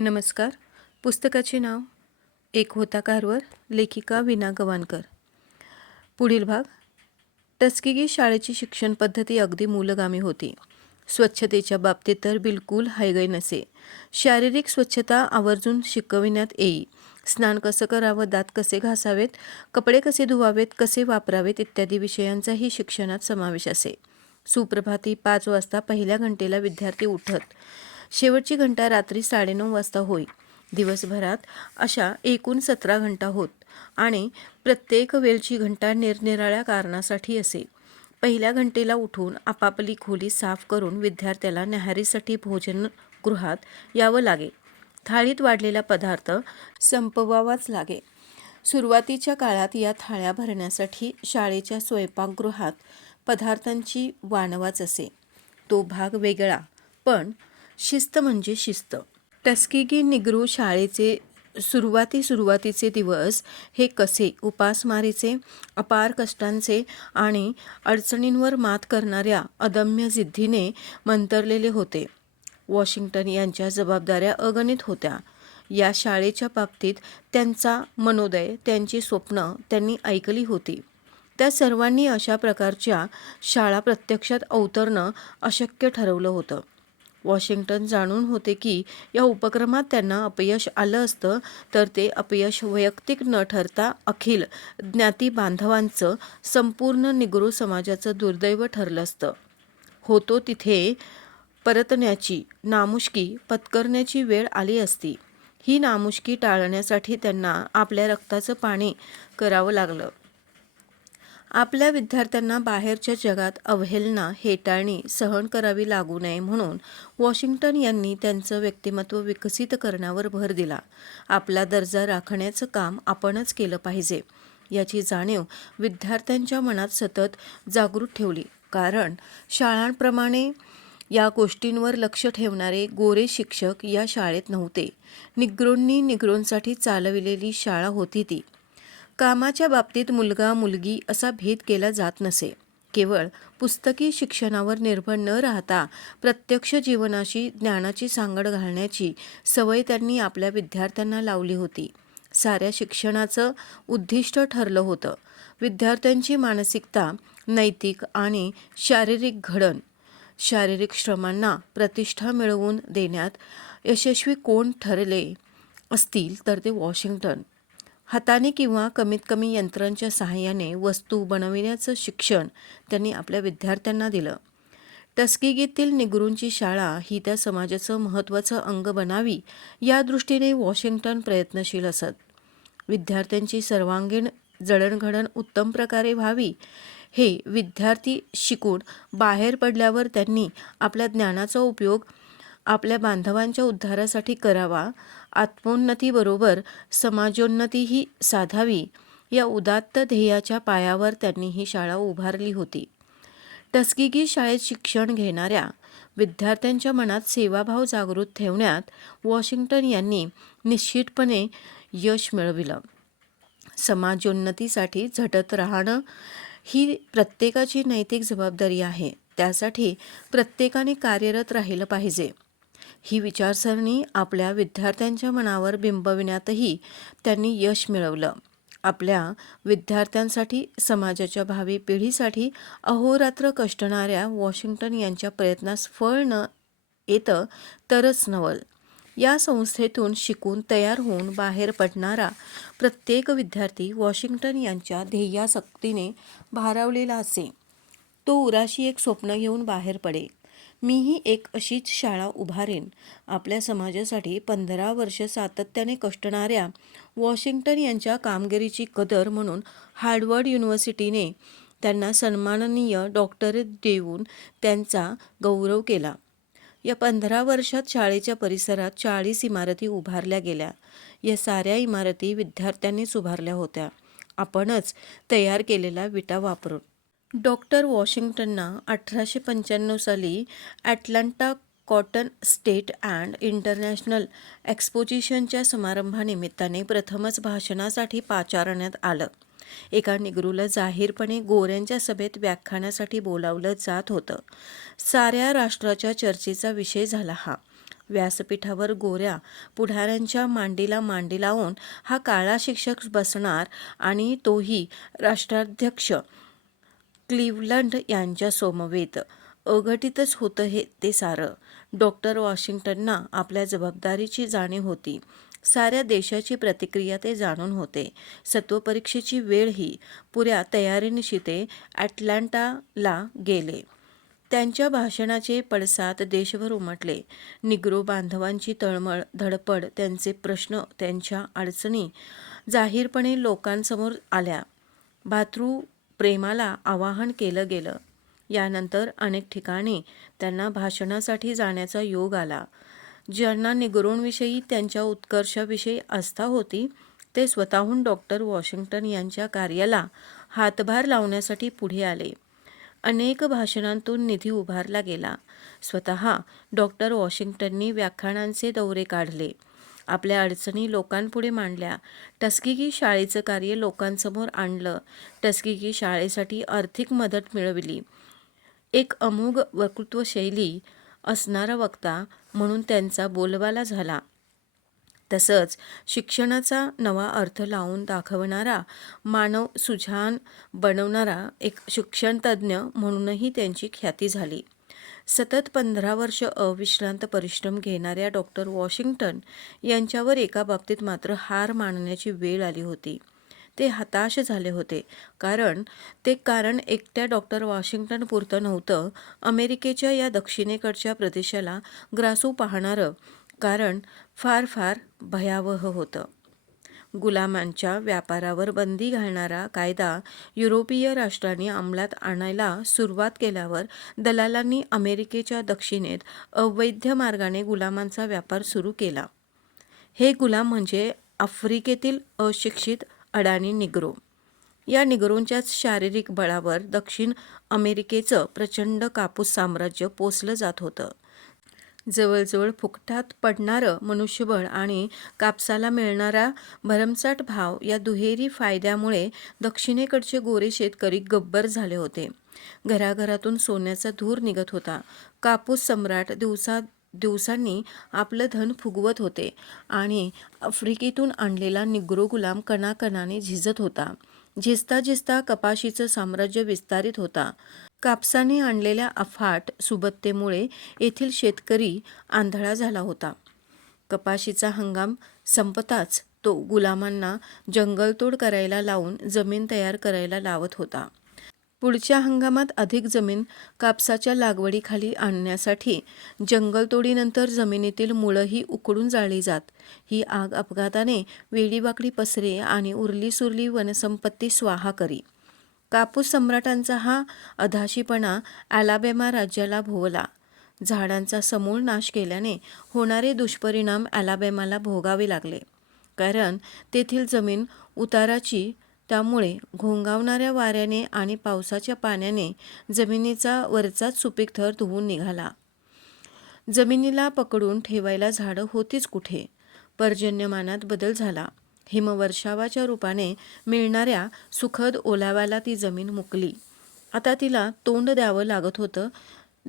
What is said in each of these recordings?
नमस्कार. पुस्तकाचे नाव एक होता कारवर लेखिका विना गवाणकर. पुढील भाग. टस्किगी शाळेची शिक्षण पद्धती अगदी मूलगामी होती. स्वच्छतेच्या बाबतीत तर बिलकुल हायगय नसे. शारीरिक स्वच्छता आवर्जून शिकविण्यात येई. स्नान कसं करावं दात कसे घासावेत कपडे कसे धुवावेत कसे वापरावेत इत्यादी विषयांचाही शिक्षणात समावेश असे. सुप्रभाती पाच वाजता पहिल्या घंटेला विद्यार्थी उठत. शेवटची घंटा रात्री साडेनऊ वाजता होई दिवसभरात अशा एकूण सतरा घंटा होत आणि प्रत्येक वेळची घंटा निरनिराळ्या कारणासाठी असे. पहिल्या घंटेला उठून आपापली खोली साफ करून विद्यार्थ्याला न्याहारीसाठी भोजनगृहात यावं लागे. थाळीत वाढलेला पदार्थ संपवावाच लागे. सुरुवातीच्या काळात या थाळ्या भरण्यासाठी शाळेच्या स्वयंपाकगृहात पदार्थांची वानवाच असे. तो भाग वेगळा पण शिस्त म्हणजे शिस्त. टस्किगी निग्रू शाळेचे सुरुवाती सुरुवातीचे दिवस हे कसे? उपासमारीचे अपार कष्टांचे आणि अडचणींवर मात करणाऱ्या अदम्य जिद्दीने मंतरलेले होते. वॉशिंग्टन यांच्या जबाबदाऱ्या अगणित होत्या. या शाळेच्या बाबतीत त्यांचा मनोदय त्यांची स्वप्न त्यांनी ऐकली होती. त्या सर्वांनी अशा प्रकारच्या शाळा प्रत्यक्षात अवतरणं अशक्य ठरवलं होतं. वॉशिंग्टन जाणून होते की या उपक्रमात त्यांना अपयश आलं असतं तर ते अपयश वैयक्तिक न ठरता अखिल ज्ञाती बांधवांचं संपूर्ण निग्रो समाजाचं दुर्दैव ठरलं असतं. होतो तिथे परतण्याची नामुष्की पत्करण्याची वेळ आली असती. ही नामुष्की टाळण्यासाठी त्यांना आपल्या रक्ताचं पाणी करावं लागलं. आपल्या विद्यार्थ्यांना बाहेरच्या जगात अवहेलना हेटाळणी सहन करावी लागू नये म्हणून वॉशिंग्टन यांनी त्यांचं व्यक्तिमत्व विकसित करण्यावर भर दिला. आपला दर्जा राखण्याचं काम आपणच केलं पाहिजे. याची जाणीव विद्यार्थ्यांच्या मनात सतत जागृत ठेवली. कारण शाळांप्रमाणे या गोष्टींवर लक्ष ठेवणारे गोरे शिक्षक या शाळेत नव्हते. निग्रोंनी निग्रोंसाठी चालविलेली शाळा होती ती. कामाच्या बाबतीत मुलगा मुलगी असा भेद केला जात नसे. केवळ पुस्तकी शिक्षणावर निर्भर न राहता प्रत्यक्ष जीवनाशी ज्ञानाची सांगड घालण्याची सवय त्यांनी आपल्या विद्यार्थ्यांना लावली होती. साऱ्या शिक्षणाचं उद्दिष्ट ठरलं होतं. विद्यार्थ्यांची मानसिकता नैतिक आणि शारीरिक घडण शारीरिक श्रमांना प्रतिष्ठा मिळवून देण्यात यशस्वी कोण ठरले असतील तर ते वॉशिंग्टन हाताने किंवा कमीत कमी यंत्रांच्या सहाय्याने वस्तू बनविण्याचं शिक्षण त्यांनी आपल्या विद्यार्थ्यांना दिलं. टस्किगीतील निगरूंची शाळा ही त्या समाजाचं महत्त्वाचं अंग बनावी या दृष्टीने वॉशिंग्टन प्रयत्नशील असत. विद्यार्थ्यांची सर्वांगीण जडणघडण उत्तम प्रकारे व्हावी हे विद्यार्थी शिकून बाहेर पडल्यावर त्यांनी आपल्या ज्ञानाचा उपयोग आपल्या बांधवांच्या उद्धारासाठी करावा आत्मोन्नतीबरोबर समाजोन्नतीही साधावी या उदात्त ध्येयाच्या पायावर त्यांनी ही शाळा उभारली होती. टस्किगी शाळेत शिक्षण घेणाऱ्या विद्यार्थ्यांच्या मनात सेवाभाव जागृत ठेवण्यात वॉशिंग्टन यांनी निश्चितपणे यश मिळविलं. समाजोन्नतीसाठी झटत राहणं ही प्रत्येकाची नैतिक जबाबदारी आहे. त्यासाठी प्रत्येकाने कार्यरत राहिलं पाहिजे. ही विचारसरणी आपल्या विद्यार्थ्यांच्या मनावर बिंबविण्यातही त्यांनी यश मिळवलं. आपल्या विद्यार्थ्यांसाठी समाजाच्या भावी पिढीसाठी अहोरात्र कष्टणाऱ्या वॉशिंग्टन यांच्या प्रयत्नास फळ न येतं तरच नवल. या संस्थेतून शिकून तयार होऊन बाहेर पडणारा प्रत्येक विद्यार्थी वॉशिंग्टन यांच्या ध्येयासक्तीने भारावलेला असे. तो उराशी एक स्वप्न घेऊन बाहेर पडे मीही एक अशीच शाळा उभारेन. आपल्या समाजासाठी पंधरा वर्ष सातत्याने कष्टणाऱ्या वॉशिंग्टन यांच्या कामगिरीची कदर म्हणून हार्डवर्ड युनिव्हर्सिटीने त्यांना सन्माननीय डॉक्टरेट देऊन त्यांचा गौरव केला. या पंधरा वर्षात शाळेच्या परिसरात चाळीस इमारती उभारल्या गेल्या. या साऱ्या इमारती विद्यार्थ्यांनीच उभारल्या होत्या. आपणच तयार केलेला विटा वापरून. डॉक्टर वॉशिंग्टनना अठराशे पंच्याण्णव साली Atlanta cotton state and international एक्सपोजिशनच्या समारंभानिमित्ताने प्रथमच भाषणासाठी पाचारण्यात आलं. एका निगरूला जाहीरपणे गोऱ्यांच्या सभेत व्याख्यानासाठी बोलावलं जात होतं. साऱ्या राष्ट्राच्या चर्चेचा विषय झाला हा. व्यासपीठावर गोऱ्या पुढाऱ्यांच्या मांडीला मांडी लावून हा काळा शिक्षक बसणार आणि तोही राष्ट्राध्यक्ष क्लिव्हलंड यांच्या समवेत. अघटितच होतं हे ते सारं. डॉक्टर वॉशिंग्टनना आपल्या जबाबदारीची जाणीव होती. साऱ्या देशाची प्रतिक्रिया ते जाणून होते. सत्वपरीक्षेची वेळही पुऱ्या तयारीनिशी ते ॲटलांटाला गेले. त्यांच्या भाषणाचे पडसाद देशभर उमटले. निग्रो बांधवांची तळमळ धडपड त्यांचे प्रश्न त्यांच्या अडचणी जाहीरपणे लोकांसमोर आल्या. भातृ प्रेमाला आवाहन केलं गेलं. यानंतर अनेक ठिकाणी त्यांना भाषणासाठी जाण्याचा योग आला. ज्यांना निग्रोंविषयी त्यांच्या उत्कर्षाविषयी आस्था होती ते स्वतःहून डॉक्टर वॉशिंग्टन यांच्या कार्याला हातभार लावण्यासाठी पुढे आले. अनेक भाषणांतून निधी उभारला गेला. स्वतः डॉक्टर वॉशिंग्टननी व्याख्यानांचे दौरे काढले. आपल्या अडचणी लोकांपुढे मांडल्या. टस्किगी शाळेचं कार्य लोकांसमोर आणलं. टस्किगी शाळेसाठी आर्थिक मदत मिळवली. एक अमोघ वक्तृत्वशैली असणारा वक्ता म्हणून त्यांचा बोलबाला झाला. तसंच शिक्षणाचा नवा अर्थ लावून दाखवणारा मानव सुजान बनवणारा एक शिक्षणतज्ज्ञ म्हणूनही त्यांची ख्याती झाली. सतत पंधरा वर्ष अविश्रांत परिश्रम घेणाऱ्या डॉक्टर वॉशिंग्टन यांच्यावर एका बाबतीत मात्र हार मानण्याची वेळ आली होती. ते हताश झाले होते. कारण ते कारण एकट्या डॉक्टर वॉशिंग्टन पुरतं नव्हतं. अमेरिकेच्या या दक्षिणेकडच्या प्रदेशाला ग्रासू पाहणारं कारण फार फार भयावह होतं. गुलामांच्या व्यापारावर बंदी घालणारा कायदा युरोपीय राष्ट्रांनी अंमलात आणायला सुरुवात केल्यावर दलालांनी अमेरिकेच्या दक्षिणेत अवैध मार्गाने गुलामांचा व्यापार सुरू केला. हे गुलाम म्हणजे आफ्रिकेतील अशिक्षित अडाणी निग्रो. या निग्रोंच्याच शारीरिक बळावर दक्षिण अमेरिकेचं प्रचंड कापूस साम्राज्य पोसलं जात होतं. जवळजवळ फुकटात पडणारं मनुष्यबळ आणि कापसाला मिळणारा भरमसाठ भाव या दुहेरी फायद्यामुळे दक्षिणेकडचे गोरे शेतकरी गब्बर झाले होते. घराघरातून सोन्याचा धूर निघत होता. कापूस सम्राट दिवसा दिवसांनी आपलं धन फुगवत होते आणि आफ्रिकेतून आणलेला निग्रो गुलाम कणाकणाने झिजत होता. झिजता झिजता कपाशीचं साम्राज्य विस्तारित होता. कापसाने आणलेल्या अफाट सुबत्तेमुळे येथील शेतकरी आंधळा झाला होता. कपाशीचा हंगाम संपताच तो गुलामांना जंगलतोड करायला लावून जमीन तयार करायला लावत होता. पुढच्या हंगामात अधिक जमीन कापसाच्या लागवडीखाली आणण्यासाठी जंगलतोडीनंतर जमिनीतील मुळंही उकडून जाळली जात. ही आग अपघाताने वेडीवाकडी पसरे आणि उरली सुरली वनसंपत्ती स्वाहा करी. कापूस सम्राटांचा हा अधाशीपणा ॲलाबेमा राज्याला भोवला. झाडांचा समूळ नाश केल्याने होणारे दुष्परिणाम ॲलाबेमाला भोगावे लागले. कारण तेथील जमीन उताराची त्यामुळे घोंगावणाऱ्या वाऱ्याने आणि पावसाच्या पाण्याने जमिनीचा वरचाच सुपीक थर धुवून निघाला. जमिनीला पकडून ठेवायला झाडं होतीच कुठे? पर्जन्यमानात बदल झाला. हिमवर्षावाच्या रूपाने मिळणाऱ्या सुखद ओलाव्याला ती जमीन मुकली. आता तिला तोंड द्यावं लागत होतं.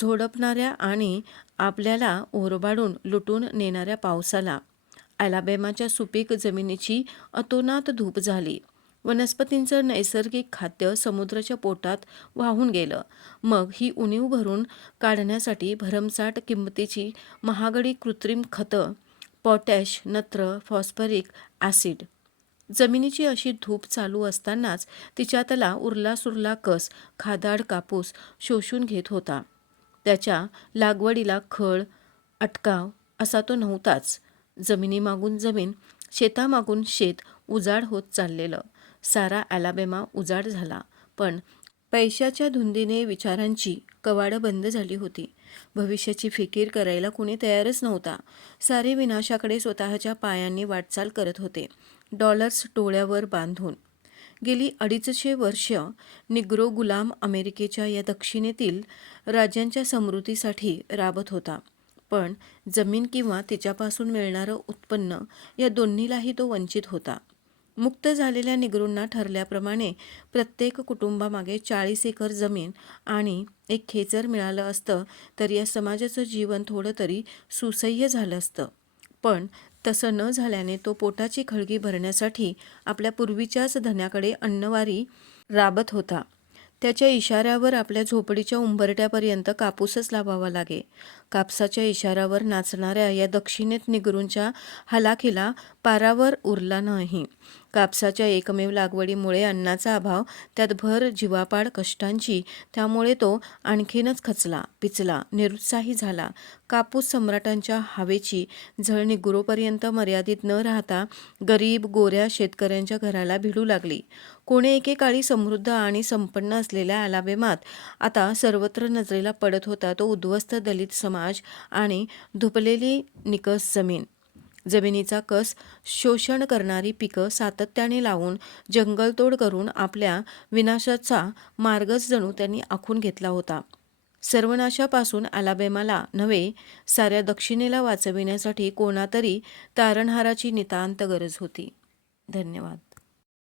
झोडपणाऱ्या आणि आपल्याला ओरबाडून लुटून नेणाऱ्या पावसाला. ॲलाबेमाच्या सुपीक जमिनीची अतोनात धूप झाली. वनस्पतींचं नैसर्गिक खाद्य समुद्राच्या पोटात वाहून गेलं. मग ही उणीव भरून काढण्यासाठी भरमसाट किंमतीची महागडी कृत्रिम खतं पॉटॅश नत्र फॉस्फरिक ॲसिड. जमिनीची अशी धूप चालू असतानाच तिच्यातला उरला सुरला कस खादाड कापूस शोषून घेत होता. त्याच्या लागवडीला खळ अटकाव असा तो नव्हताच. जमिनीमागून जमीन शेतामागून शेत उजाड होत चाललेलं. सारा ॲलाबेमा उजाड झाला. पण पैशाच्या धुंदीने विचारांची कवाडं बंद झाली होती. भविष्याची फिकीर करायला कुणी तयारच नव्हता. सारे विनाशाकडे स्वतःच्या पायांनी वाटचाल करत होते. डॉलर्स डोळ्यावर बांधून. गेली अडीचशे वर्ष निग्रो गुलाम अमेरिकेच्या या दक्षिणेतील राज्यांच्या समृद्धीसाठी राबत होता. पण जमीन किंवा तिच्यापासून मिळणारं उत्पन्न या दोन्हीलाही तो वंचित होता. मुक्त झालेल्या निगरूंना ठरल्याप्रमाणे प्रत्येक कुटुंबामागे चाळीस एकर जमीन आणि एक खेचर मिळालं असतं तर या समाजाचं जीवन थोडं तरी सुसह्य झालं असतं. पण तसं न झाल्याने तो पोटाची खळगी भरण्यासाठी आपल्या पूर्वीच्याच धन्याकडे अन्नवारी राबत होता. त्याच्या इशाऱ्यावर आपल्या झोपडीच्या उंबरट्यापर्यंत कापूसच लावावा लागे. कापसाच्या इशाऱ्यावर नाचणाऱ्या या दक्षिणेत निगरूंच्या हलाखीला पारावर उरला नाही. कापसाच्या एकमेव लागवडीमुळे अन्नाचा अभाव त्यात भर जीवापाड कष्टांची त्यामुळे तो आणखीनच खचला पिचला निरुत्साही झाला. कापूस सम्राटांच्या हवेची झळणी गुरोपर्यंत मर्यादित न राहता गरीब गोऱ्या शेतकऱ्यांच्या घराला भिडू लागली. कोणे एकेकाळी समृद्ध आणि संपन्न असलेल्या अलाबेमात आता सर्वत्र नजरेला पडत होता तो उद्ध्वस्त दलित समाज आणि धुपलेली निकस जमीन. जमिनीचा कस शोषण करणारी पिकं सातत्याने लावून जंगलतोड करून आपल्या विनाशाचा मार्गच जणू त्यांनी आखून घेतला होता. सर्वनाशापासून अलाबेमाला नव्हे साऱ्या दक्षिणेला वाचविण्यासाठी कोणातरी तारणहाराची नितांत गरज होती. धन्यवाद.